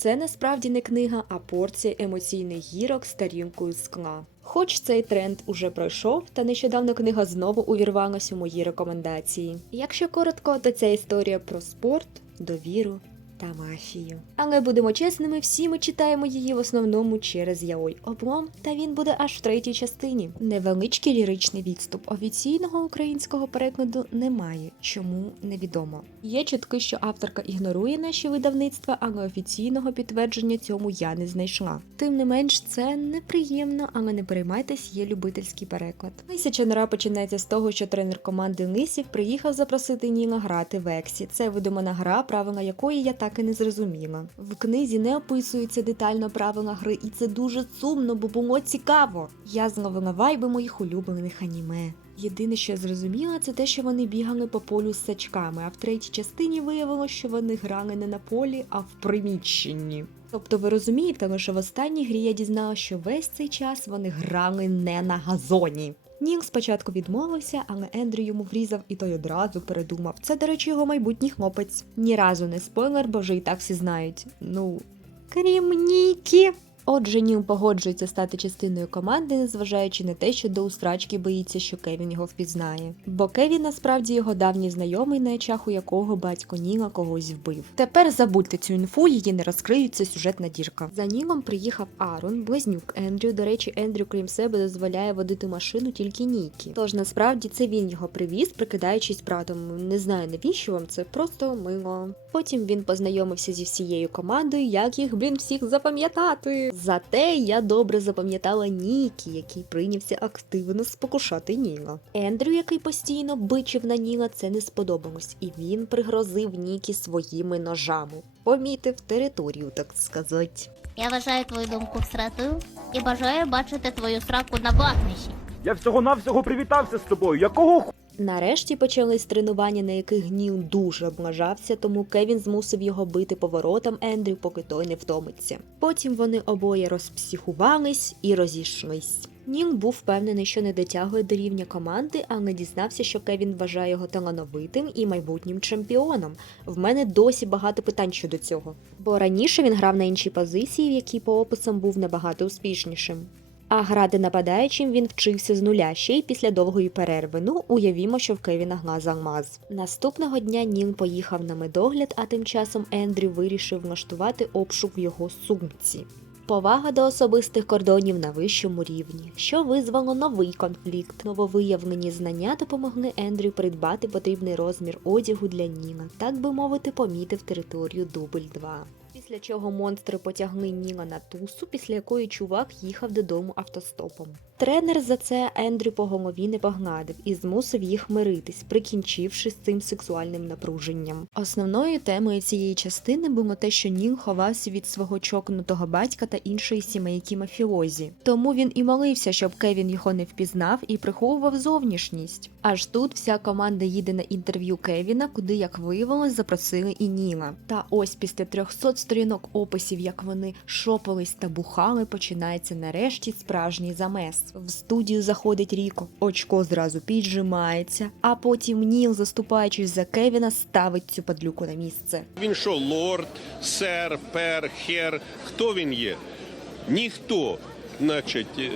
Це насправді не книга, а порція емоційних гірок з тарілкою скла. Хоч цей тренд уже пройшов, та нещодавно книга знову увірвалась у мої рекомендації. Якщо коротко, то ця історія про спорт, довіру та мафію. Але будемо чесними, всі ми читаємо її в основному через Яой Облом, та він буде аж в третій частині. Невеличкий ліричний відступ офіційного українського перекладу немає, чому невідомо. Є чутки, що авторка ігнорує наші видавництва, але офіційного підтвердження цьому я не знайшла. Тим не менш, це неприємно, але не переймайтесь, є любительський переклад. Тисяча нора починається з того, що тренер команди Лисів приїхав запросити Ніла грати в Ексі. Це видумана гра, правила якої я так і не зрозуміла. В книзі не описуються детально правила гри, і це дуже сумно, бо було цікаво. Я зловила вайби моїх улюблених аніме. Єдине, що я зрозуміла, це те, що вони бігали по полю з сачками, а в третій частині виявилося, що вони грали не на полі, а в приміщенні. Тобто ви розумієте, лише в останній грі я дізналася, що весь цей час вони грали не на газоні. Ніл спочатку відмовився, але Ендрю йому врізав і той одразу передумав. Це, до речі, його майбутній хлопець. Ні разу не спойлер, бо вже і так всі знають. Ну, крім Нікі. Отже, Ніл погоджується стати частиною команди, незважаючи на те, що до устрачки боїться, що Кевін його впізнає. Бо Кевін насправді його давній знайомий, на очах у якого батько Ніла когось вбив. Тепер забудьте цю інфу, її не розкриють, сюжетна дірка. За Нілом приїхав Арон, близнюк Ендрю. До речі, Ендрю, крім себе, дозволяє водити машину тільки Нікі. Тож насправді це він його привіз, прикидаючись братом. Не знаю навіщо вам це, просто мило. Потім він познайомився зі всією командою, як їх, блін, всіх запам'ятати. Зате я добре запам'ятала Нікі, який прийнявся активно спокушати Ніла. Ендрю, який постійно бичив на Ніла, це не сподобалось, і він пригрозив Нікі своїми ножами. Помітив територію, так сказати. Я вважаю твою думку всратою і бажаю бачити твою сраку на ватнищі. Я всього-навсього привітався з тобою. Якого ху... Нарешті почались тренування, на яких Ніл дуже облажався, тому Кевін змусив його бити поворотом Ендрю, поки той не втомиться. Потім вони обоє розпсіхувались і розійшлись. Ніл був впевнений, що не дотягує до рівня команди, але дізнався, що Кевін вважає його талановитим і майбутнім чемпіоном. В мене досі багато питань щодо цього. Бо раніше він грав на іншій позиції, в якій по описам був набагато успішнішим. А грати нападаючим він вчився з нуля ще й після довгої перерви. Ну, уявімо, що в Кевіна глаз алмаз. Наступного дня Ніл поїхав на медогляд, а тим часом Ендрю вирішив влаштувати обшук в його сумці. Повага до особистих кордонів на вищому рівні, що визвало новий конфлікт. Нововиявлені знання допомогли Ендрю придбати потрібний розмір одягу для Ніла, так би мовити, помітив територію дубль 2. Після чого монстри потягли Ніла на тусу, після якої чувак їхав додому автостопом. Тренер за це Ендрю по голові не погладив і змусив їх миритись, прикінчивши з цим сексуальним напруженням. Основною темою цієї частини було те, що Ніл ховався від свого чокнутого батька та іншої сімейки мафіозі. Тому він і молився, щоб Кевін його не впізнав і приховував зовнішність. Аж тут вся команда їде на інтерв'ю Кевіна, куди, як виявилось, запросили і Ніла. Та ось після 300 сторінок описів, як вони шопались та бухали, починається нарешті справжній замес. В студію заходить Ріко, очко зразу піджимається, а потім Ніл, заступаючись за Кевіна, ставить цю падлюку на місце. Він що, лорд, сер, пер, хер? Хто він є? Ніхто. Значить, е,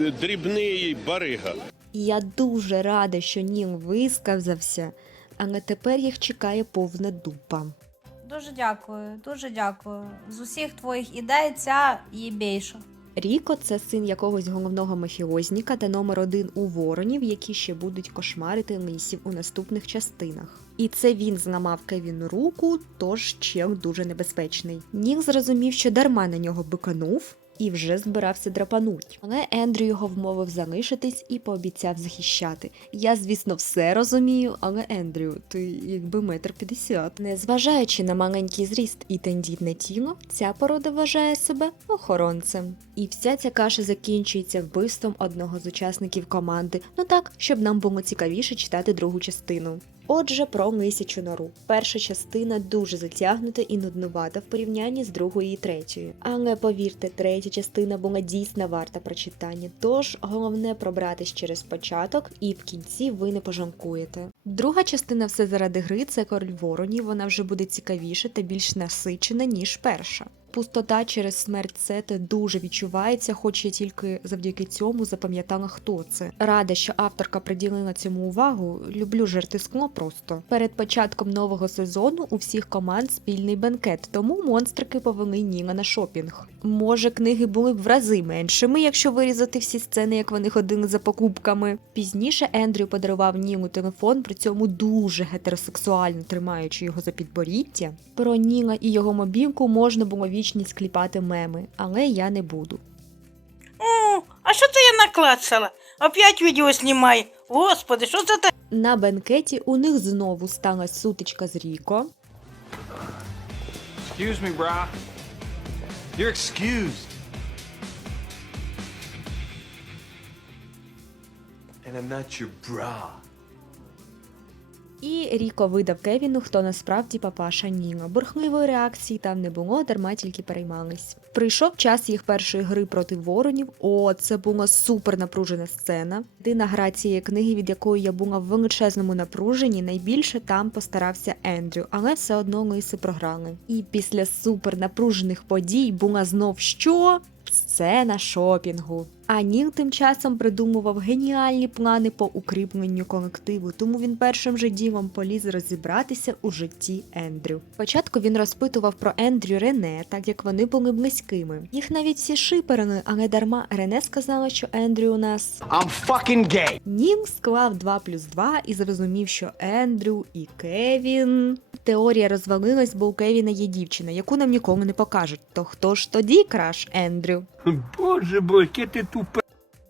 е, дрібний барига. Я дуже рада, що Ніл висказався, але тепер їх чекає повна дупа. Дуже дякую, дуже дякую. З усіх твоїх ідей ця єбейша. Ріко це син якогось головного мафіозніка та номер один у воронів, які ще будуть кошмарити лисів у наступних частинах. І це він зламав Кевіну руку, тож чел дуже небезпечний. Нік зрозумів, що дарма на нього биканув. І вже збирався драпануть. Але Ендрю його вмовив залишитись і пообіцяв захищати. Я, звісно, все розумію, але Ендрю, ти якби метр п'ятдесят. Незважаючи на маленький зріст і тендітне тіло, ця порода вважає себе охоронцем. І вся ця каша закінчується вбивством одного з учасників команди. Ну так, щоб нам було цікавіше читати другу частину. Отже, про мисячу нору. Перша частина дуже затягнута і нуднувата в порівнянні з другою і третьою. Але повірте, третя частина була дійсно варта прочитання. Тож головне пробратись через початок, і в кінці ви не пожалкуєте. Друга частина все заради гри це король воронів. Вона вже буде цікавіша та більш насичена, ніж перша. Пустота через смерть Сета дуже відчувається, хоч я тільки завдяки цьому запам'ятала, хто це. Рада, що авторка приділила цьому увагу. Люблю жерти скло просто. Перед початком нового сезону у всіх команд спільний бенкет, тому монстрики повели Ніла на шопінг. Може, книги були б в рази меншими, якщо вирізати всі сцени, як вони ходили за покупками. Пізніше Ендрю подарував Нілу телефон, при цьому дуже гетеросексуально тримаючи його за підборіддя. Про Ніла і його мобілку можна було вічність кліпати меми, але я не буду. О, а що це я наклацала? Опять відео знімає. Господи, що це таке? На бенкеті у них знову сталася сутичка з Ріко. Excuse me, brah. You're excused. And I'm not your bra. І Ріко видав Кевіну, хто насправді папаша Ніла. Бурхливої реакції там не було, дарма тільки переймались. Прийшов час їх першої гри проти воронів. О, це була супер напружена сцена. Єдина гра цієї книги, від якої я була в величезному напруженні, найбільше там постарався Ендрю, але все одно лиси програли. І після супер напружених подій була знов що? Сцена шопінгу. А Ніл тим часом придумував геніальні плани по укріпленню колективу, тому він першим же ділом поліз розібратися у житті Ендрю. Спочатку він розпитував про Ендрю Рене, так як вони були близькими. Їх навіть всі шиперили, але дарма Рене сказала, що Ендрю у нас I'm fucking gay. Нім склав 2 плюс 2 і зрозумів, що Ендрю і Кевін. Теорія розвалилась, бо у Кевіна є дівчина, яку нам ніколи не покажуть. То хто ж тоді краш Ендрю? Боже, бо ти тупе.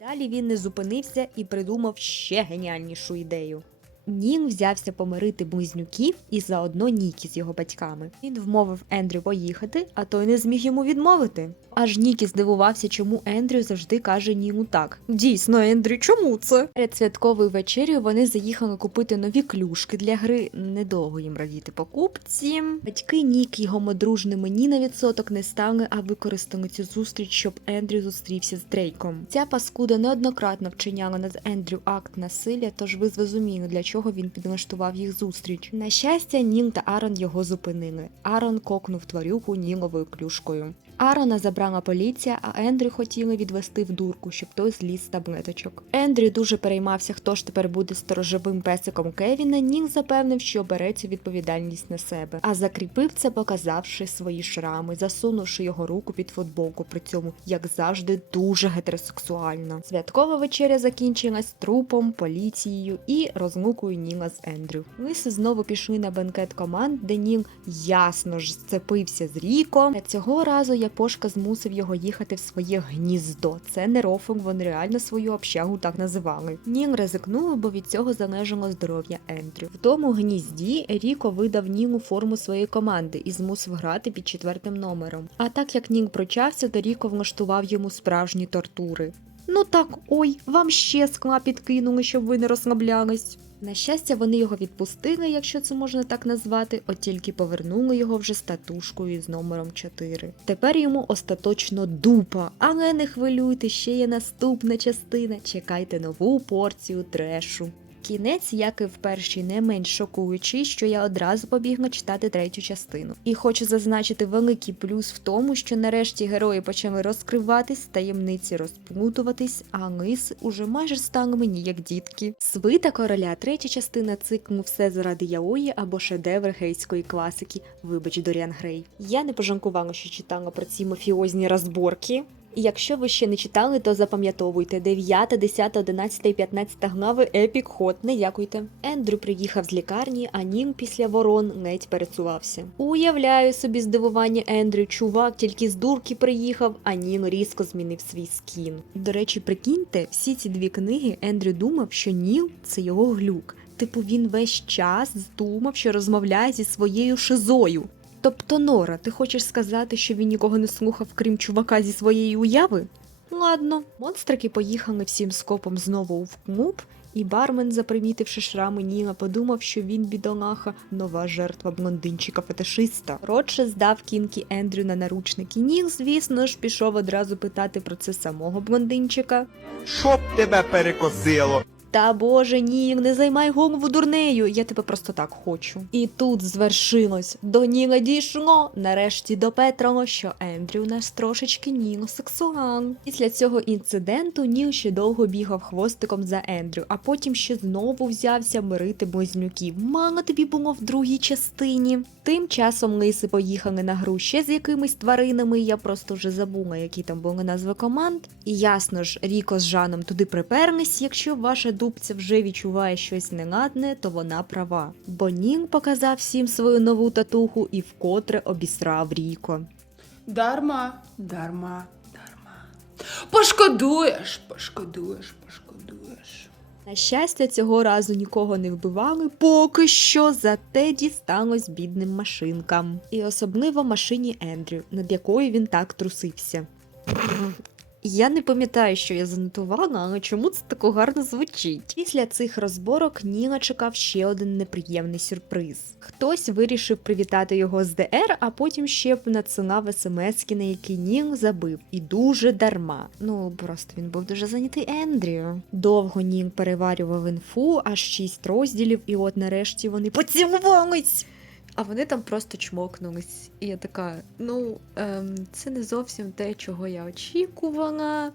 Далі він не зупинився і придумав ще геніальнішу ідею. Нін взявся помирити близнюків і заодно Нікі з його батьками. Він вмовив Ендрю поїхати, а той не зміг йому відмовити. Аж Нікі здивувався, чому Ендрю завжди каже Нілу так. Дійсно, Ендрю, чому це? Перед святковою вечерю вони заїхали купити нові клюшки для гри. Недовго їм радіти покупці. Батьки Нікі його модружними ні на відсоток не стали, а використали цю зустріч, щоб Ендрю зустрівся з Дрейком. Ця паскуда неоднократно вчиняла над Ендрю акт насилля, тож ви зрозуміли, для чого він підлаштував їх зустріч. На щастя, Ніл та Арон його зупинили. Арон кокнув тварюку Ніловою клюшкою. Арона забрала поліція, а Ендрю хотіли відвести в дурку, щоб той зліз з таблеточок. Ендрю дуже переймався, хто ж тепер буде сторожовим песиком Кевіна. Ніл запевнив, що бере цю відповідальність на себе, а закріпив це, показавши свої шрами, засунувши його руку під футболку, при цьому, як завжди, дуже гетеросексуально. Святкова вечеря закінчилась трупом, поліцією і розлукою Ніла з Ендрю. Лиси знову пішли на бенкет команд, де Ніл ясно ж сцепився з Ріко. Та цього разу Япошка змусив його їхати в своє гніздо. Це не рофл, вони реально свою общагу так називали. Ніл ризикнув, бо від цього залежало здоров'я Ендрю. В тому гнізді Ріко видав Нілу форму своєї команди і змусив грати під четвертим номером. А так як Ніл прочався, то Ріко влаштував йому справжні тортури. Ну так, ой, вам ще скла підкинули, щоб ви не розслаблялись. На щастя, вони його відпустили, якщо це можна так назвати, от тільки повернули його вже з татушкою з номером 4. Тепер йому остаточно дупа, але не хвилюйте, ще є наступна частина. Чекайте нову порцію трешу. Кінець, як і в першій, не менш шокуючий, що я одразу побігла читати третю частину. І хочу зазначити великий плюс в тому, що нарешті герої почали розкриватись, таємниці розплутуватись, а лиси уже майже стали мені як дітки. Свита короля, третя частина циклу Все заради Яої або шедевр гейської класики. Вибач, Доріан Грей. Я не пожанкувала, що читала про ці мафіозні розборки. Якщо ви ще не читали, то запам'ятовуйте 9, 10, 11 і 15 глави епік ход, не дякуйте. Ендрю приїхав з лікарні, а Нім після ворон ледь пересувався. Уявляю собі здивування Ендрю, чувак тільки з дурки приїхав, а Нім різко змінив свій скін. До речі, прикиньте, всі ці дві книги Ендрю думав, що Ніл це його глюк. Типу він весь час думав, що розмовляє зі своєю шизою. Тобто, Нора, ти хочеш сказати, що він нікого не слухав, крім чувака зі своєї уяви? Ладно, монстрики поїхали всім скопом знову в клуб, і бармен, запримітивши шрами Ніла, подумав, що він бідолаха, нова жертва блондинчика фетишиста. Ротше здав кінки Ендрю на наручники. Ніл, звісно ж, пішов одразу питати про це самого блондинчика. Щоб тебе перекосило. Та боже, ні, не займай голову дурнею. Я тебе просто так хочу. І тут звершилось. До Ніла дійшло. Нарешті допетрало, що Ендрю нас трошечки нілосексуал. Після цього інциденту Ніл ще довго бігав хвостиком за Ендрю, а потім ще знову взявся мирити близнюків. Мало тобі було в другій частині. Тим часом лиси поїхали на гру ще з якимись тваринами. Я просто вже забула, які там були назви команд. І ясно ж, Ріко з Жаном туди приперлись. Якщо ваша дубця вже відчуває щось неладне, то вона права. Бо Ніл показав всім свою нову татуху і вкотре обісрав Ріко. Дарма, дарма, дарма. Пошкодуєш, пошкодуєш, пошкодуєш. На щастя, цього разу нікого не вбивали, поки що зате дісталось бідним машинкам. І особливо машині Ендрю, над якою він так трусився. Я не пам'ятаю, що я занотувала, але чому це так гарно звучить? Після цих розборок Ніла чекав ще один неприємний сюрприз. Хтось вирішив привітати його з ДР, а потім ще надсилав смски, на які Ніл забив. І дуже дарма. Ну просто він був дуже зайнятий Ендрю. Довго Ніл переварював інфу, аж шість розділів, і от нарешті вони поцілувались. А вони там просто чмокнулись. І я така: ну, ем, це не зовсім те, чого я очікувала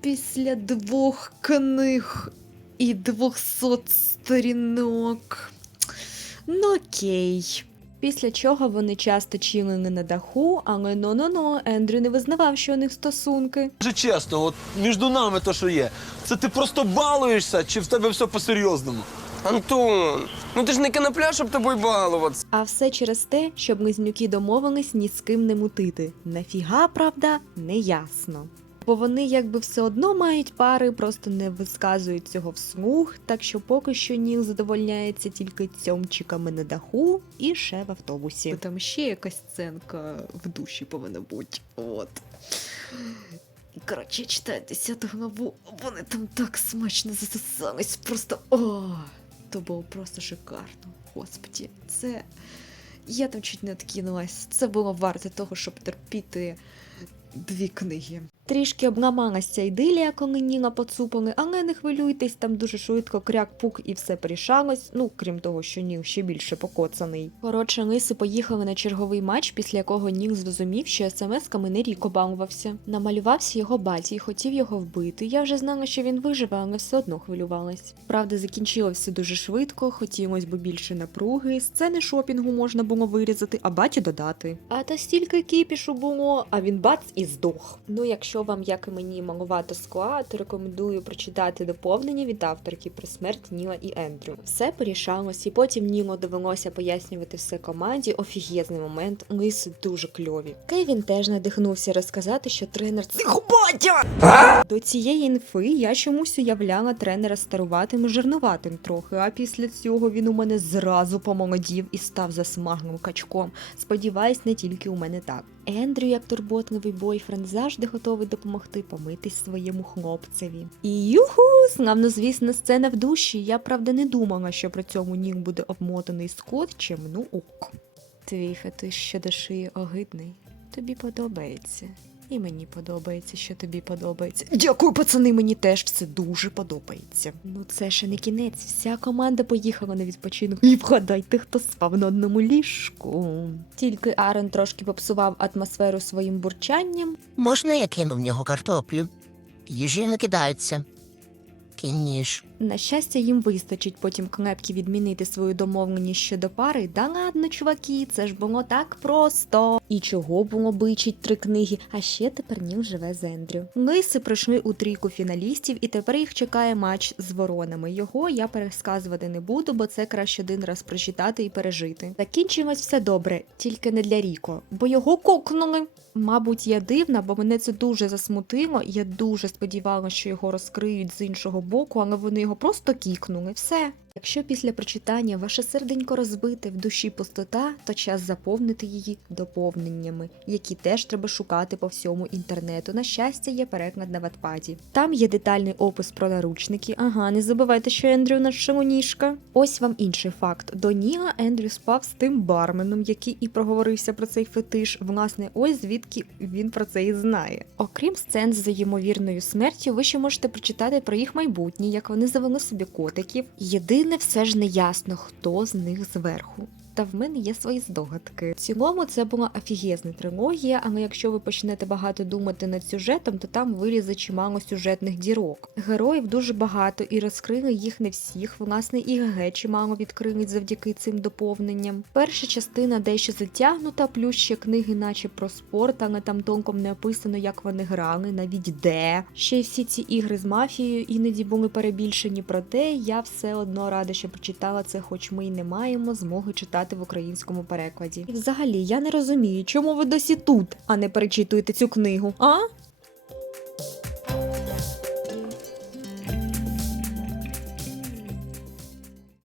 після двох книг і двохсот сторінок. Ну окей. Після чого вони часто чилили на даху, але но-но-но, Ендрю не визнавав, що у них стосунки. Скажи чесно, от між нами то, що є, це ти просто балуєшся, чи в тебе все по-серйозному? Антон, ну ти ж не конопля, щоб тобою балуватися. А все через те, щоб близнюки домовились ні з ким не мутити. Нафіга, правда, не ясно. Бо вони якби все одно мають пари, просто не висказують цього вслух, так що поки що Ніл задовольняється тільки цьомчиками на даху і ще в автобусі. Там ще якась сценка в душі повинна бути. От. Коротше, читаю 10 главу, вони там так смачно засосались, просто о! То було просто шикарно. Господі, це. Я там чуть не відкинулась. Це було варте того, щоб терпіти дві книги. Трішки обламалася ця ідилія, коли Ніла поцупили, але не хвилюйтесь, там дуже швидко кряк-пук і все порішалось. Ну, крім того, що Ніл ще більше покоцаний. Коротше, лиси поїхали на черговий матч, після якого Ніл зрозумів, що смс-ками не рік обалувався. Намалювався його баті і хотів його вбити. Я вже знала, що він виживе, але все одно хвилювалась. Правда, закінчилося дуже швидко, хотілося б більше напруги, сцени шопінгу можна було вирізати, а баті додати. А то стільки кіпішу було, а він бац і здох. Ну, якщо вам, як і мені, малувато скла, то рекомендую прочитати доповнення від авторки про смерть Ніла і Ендрю. Все порішалось, і потім Ніло довелося пояснювати все команді. Офігезний момент, лиси дуже кльові. Кевін теж надихнувся розказати, що тренер це його! До цієї інфи я чомусь уявляла тренера старуватим і жирнуватим трохи, а після цього він у мене зразу помолодів і став засмаглим качком. Сподіваюсь, не тільки у мене так. Ендрю, як турботливий бойфренд, завжди готовий допомогти помитись своєму хлопцеві. І юху, славнозвісна сцена в душі. Я правда не думала, що при цьому Нік буде обмотаний скотчем, ну ок. Твій фетиш щодо шиї огидний. Тобі подобається. І мені подобається, що тобі подобається. Дякую, пацани, мені теж все дуже подобається. Ну це ще не кінець. Вся команда поїхала на відпочинок. І вгадайте, хто спав на одному ліжку. Тільки Арен трошки попсував атмосферу своїм бурчанням. Можна я кину в нього картоплю? Їжі не кидається. Ніж. На щастя, їм вистачить потім клепки відмінити свою домовленість щодо пари. Да ладно, чуваки, це ж було так просто. І чого було бичить три книги, а ще тепер Ніл живе з Ендрю. Лиси пройшли у трійку фіналістів, і тепер їх чекає матч з воронами. Його я пересказувати не буду, бо це краще один раз прочитати і пережити. Закінчилось все добре, тільки не для Ріко, бо його кокнули. Мабуть, я дивна, бо мене це дуже засмутило. Я дуже сподівалася, що його розкриють з іншого боку, але вони його просто кікнули. Все. Якщо після прочитання ваше серденько розбите в душі пустота, то час заповнити її доповненнями, які теж треба шукати по всьому інтернету. На щастя, є переклад на ватпаді. Там є детальний опис про наручники. Ага, не забувайте, що Ендрю наш шамоніжка. Ось вам інший факт. До Ніга Ендрю спав з тим барменом, який і проговорився про цей фетиш. Власне, ось звідки він про це і знає. Окрім сцен з ймовірною смертю, ви ще можете прочитати про їх майбутнє, як вони завели собі котиків. Єдине, все ж не ясно, хто з них зверху. Та в мене є свої здогадки. В цілому це була офігезна трилогія, але якщо ви почнете багато думати над сюжетом, то там вилізе чимало сюжетних дірок. Героїв дуже багато і розкрили їх не всіх. Власне, і ГГ чимало відкрили завдяки цим доповненням. Перша частина дещо затягнута, плюс ще книги, наче про спорт, але там толком не описано, як вони грали, навіть де. Ще й всі ці ігри з мафією іноді були перебільшені, проте я все одно рада, що прочитала це, хоч ми й не маємо змоги читати в українському перекладі. І взагалі я не розумію, чому ви досі тут, а не перечитуєте цю книгу. А?